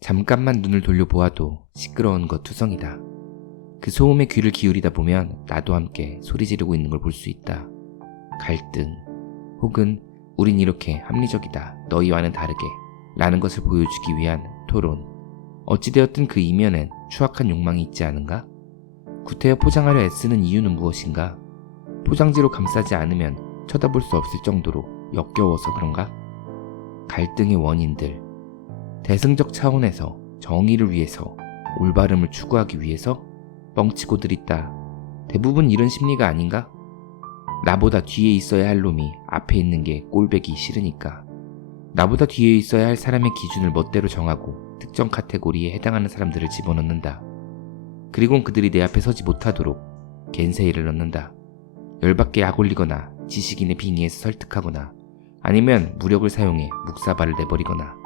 잠깐만 눈을 돌려보아도 시끄러운 것 투성이다. 그 소음에 귀를 기울이다 보면 나도 함께 소리 지르고 있는 걸 볼 수 있다. 갈등, 혹은 우린 이렇게 합리적이다. 너희와는 다르게. 라는 것을 보여주기 위한 토론. 어찌되었든 그 이면엔 추악한 욕망이 있지 않은가? 구태여 포장하려 애쓰는 이유는 무엇인가? 포장지로 감싸지 않으면 쳐다볼 수 없을 정도로 역겨워서 그런가? 갈등의 원인들. 대승적 차원에서 정의를 위해서 올바름을 추구하기 위해서 뻥치고들 있다. 대부분 이런 심리가 아닌가? 나보다 뒤에 있어야 할 놈이 앞에 있는 게 꼴배기 싫으니까. 나보다 뒤에 있어야 할 사람의 기준을 멋대로 정하고 특정 카테고리에 해당하는 사람들을 집어넣는다. 그리곤 그들이 내 앞에 서지 못하도록 겐세이를 넣는다. 열받게 약 올리거나 지식인의 빙의에서 설득하거나 아니면 무력을 사용해 묵사발을 내버리거나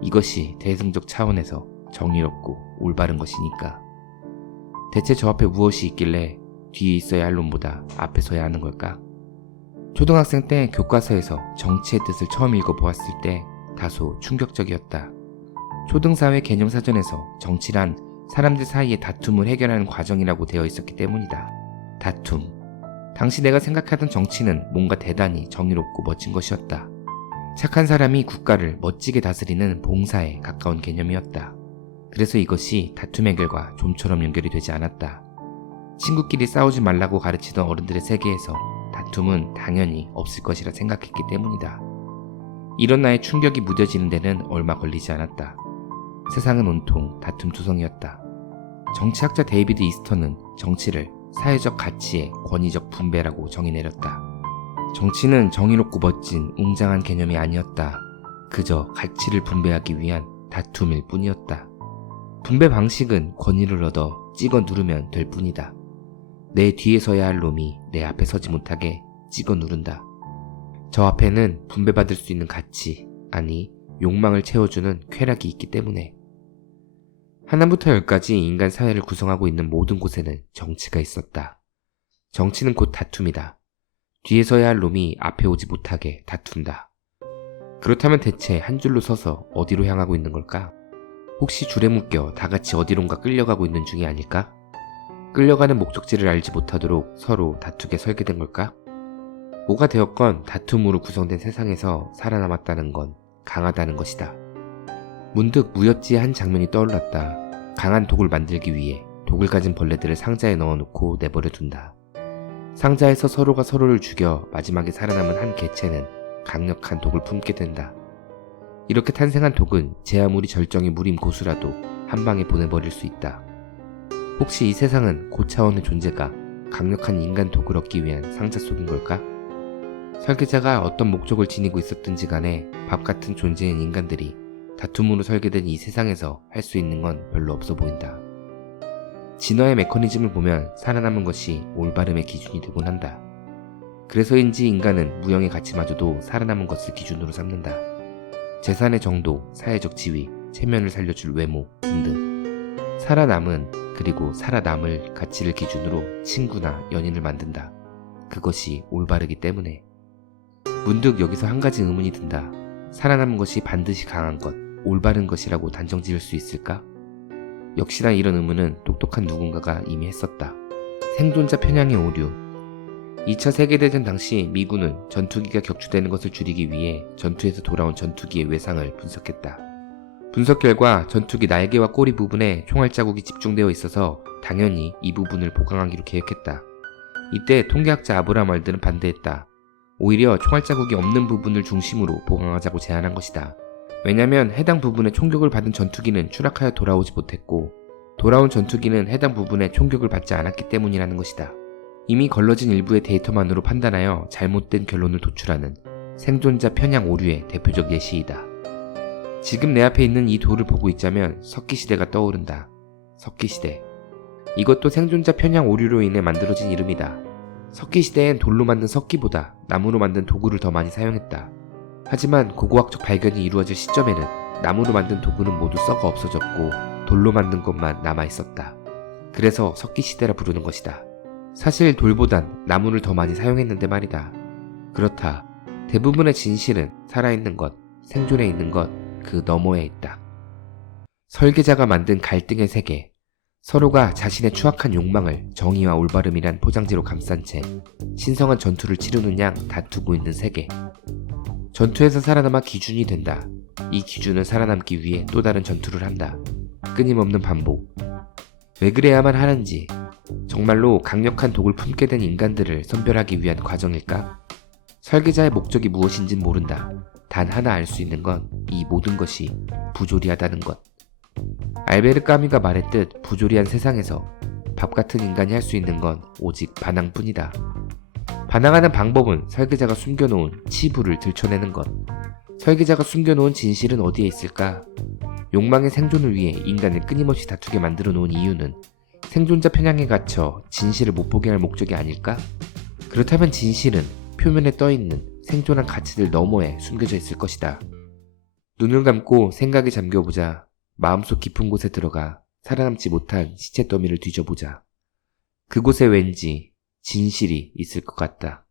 이것이 대승적 차원에서 정의롭고 올바른 것이니까. 대체 저 앞에 무엇이 있길래 뒤에 있어야 할 놈보다 앞에 서야 하는 걸까? 초등학생 때 교과서에서 정치의 뜻을 처음 읽어보았을 때 다소 충격적이었다. 초등사회 개념사전에서 정치란 사람들 사이의 다툼을 해결하는 과정이라고 되어 있었기 때문이다. 다툼. 당시 내가 생각하던 정치는 뭔가 대단히 정의롭고 멋진 것이었다. 착한 사람이 국가를 멋지게 다스리는 봉사에 가까운 개념이었다. 그래서 이것이 다툼 해결과 좀처럼 연결이 되지 않았다. 친구끼리 싸우지 말라고 가르치던 어른들의 세계에서 다툼은 당연히 없을 것이라 생각했기 때문이다. 이런 나의 충격이 무뎌지는 데는 얼마 걸리지 않았다. 세상은 온통 다툼 투성이었다. 정치학자 데이비드 이스턴은 정치를 사회적 가치의 권위적 분배라고 정의 내렸다. 정치는 정의롭고 멋진 웅장한 개념이 아니었다. 그저 가치를 분배하기 위한 다툼일 뿐이었다. 분배 방식은 권위를 얻어 찍어 누르면 될 뿐이다. 내 뒤에 서야 할 놈이 내 앞에 서지 못하게 찍어 누른다. 저 앞에는 분배받을 수 있는 가치, 아니, 욕망을 채워주는 쾌락이 있기 때문에. 하나부터 열까지 인간 사회를 구성하고 있는 모든 곳에는 정치가 있었다. 정치는 곧 다툼이다. 뒤에 서야 할 놈이 앞에 오지 못하게 다툰다. 그렇다면 대체 한 줄로 서서 어디로 향하고 있는 걸까? 혹시 줄에 묶여 다 같이 어디론가 끌려가고 있는 중이 아닐까? 끌려가는 목적지를 알지 못하도록 서로 다투게 설계된 걸까? 뭐가 되었건 다툼으로 구성된 세상에서 살아남았다는 건 강하다는 것이다. 문득 무협지의 한 장면이 떠올랐다. 강한 독을 만들기 위해 독을 가진 벌레들을 상자에 넣어놓고 내버려 둔다. 상자에서 서로가 서로를 죽여 마지막에 살아남은 한 개체는 강력한 독을 품게 된다. 이렇게 탄생한 독은 제 아무리 절정의 무림 고수라도 한 방에 보내버릴 수 있다. 혹시 이 세상은 고차원의 존재가 강력한 인간 독을 얻기 위한 상자 속인 걸까? 설계자가 어떤 목적을 지니고 있었든지 간에 밥 같은 존재인 인간들이 다툼으로 설계된 이 세상에서 할 수 있는 건 별로 없어 보인다. 진화의 메커니즘을 보면 살아남은 것이 올바름의 기준이 되곤 한다. 그래서인지 인간은 무형의 가치마저도 살아남은 것을 기준으로 삼는다. 재산의 정도, 사회적 지위, 체면을 살려줄 외모 등등. 살아남은 그리고 살아남을 가치를 기준으로 친구나 연인을 만든다. 그것이 올바르기 때문에. 문득 여기서 한 가지 의문이 든다. 살아남은 것이 반드시 강한 것, 올바른 것이라고 단정 지을 수 있을까? 역시나 이런 의문은 똑똑한 누군가가 이미 했었다. 생존자 편향의 오류. 2차 세계대전 당시 미군은 전투기가 격추되는 것을 줄이기 위해 전투에서 돌아온 전투기의 외상을 분석했다. 분석 결과 전투기 날개와 꼬리 부분에 총알 자국이 집중되어 있어서 당연히 이 부분을 보강하기로 계획했다. 이때 통계학자 아브라함 월드는 반대했다. 오히려 총알 자국이 없는 부분을 중심으로 보강하자고 제안한 것이다. 왜냐면 해당 부분에 총격을 받은 전투기는 추락하여 돌아오지 못했고 돌아온 전투기는 해당 부분에 총격을 받지 않았기 때문이라는 것이다. 이미 걸러진 일부의 데이터만으로 판단하여 잘못된 결론을 도출하는 생존자 편향 오류의 대표적 예시이다. 지금 내 앞에 있는 이 돌을 보고 있자면 석기시대가 떠오른다. 석기시대. 이것도 생존자 편향 오류로 인해 만들어진 이름이다. 석기시대엔 돌로 만든 석기보다 나무로 만든 도구를 더 많이 사용했다. 하지만 고고학적 발견이 이루어질 시점에는 나무로 만든 도구는 모두 썩어 없어졌고 돌로 만든 것만 남아 있었다. 그래서 석기 시대라 부르는 것이다. 사실 돌보단 나무를 더 많이 사용했는데 말이다. 그렇다. 대부분의 진실은 살아있는 것, 생존해 있는 것, 그 너머에 있다. 설계자가 만든 갈등의 세계. 서로가 자신의 추악한 욕망을 정의와 올바름이란 포장지로 감싼 채 신성한 전투를 치르는 양 다투고 있는 세계. 전투에서 살아남아 기준이 된다. 이 기준을 살아남기 위해 또 다른 전투를 한다. 끊임없는 반복. 왜 그래야만 하는지, 정말로 강력한 독을 품게 된 인간들을 선별하기 위한 과정일까? 설계자의 목적이 무엇인진 모른다. 단 하나 알 수 있는 건 이 모든 것이 부조리하다는 것. 알베르 까미가 말했듯 부조리한 세상에서 밥 같은 인간이 할 수 있는 건 오직 반항뿐이다. 반항하는 방법은 설계자가 숨겨놓은 치부를 들춰내는 것. 설계자가 숨겨놓은 진실은 어디에 있을까? 욕망의 생존을 위해 인간을 끊임없이 다투게 만들어 놓은 이유는 생존자 편향에 갇혀 진실을 못 보게 할 목적이 아닐까? 그렇다면 진실은 표면에 떠 있는 생존한 가치들 너머에 숨겨져 있을 것이다. 눈을 감고 생각에 잠겨보자. 마음속 깊은 곳에 들어가 살아남지 못한 시체 더미를 뒤져보자. 그곳에 왠지 진실이 있을 것 같다.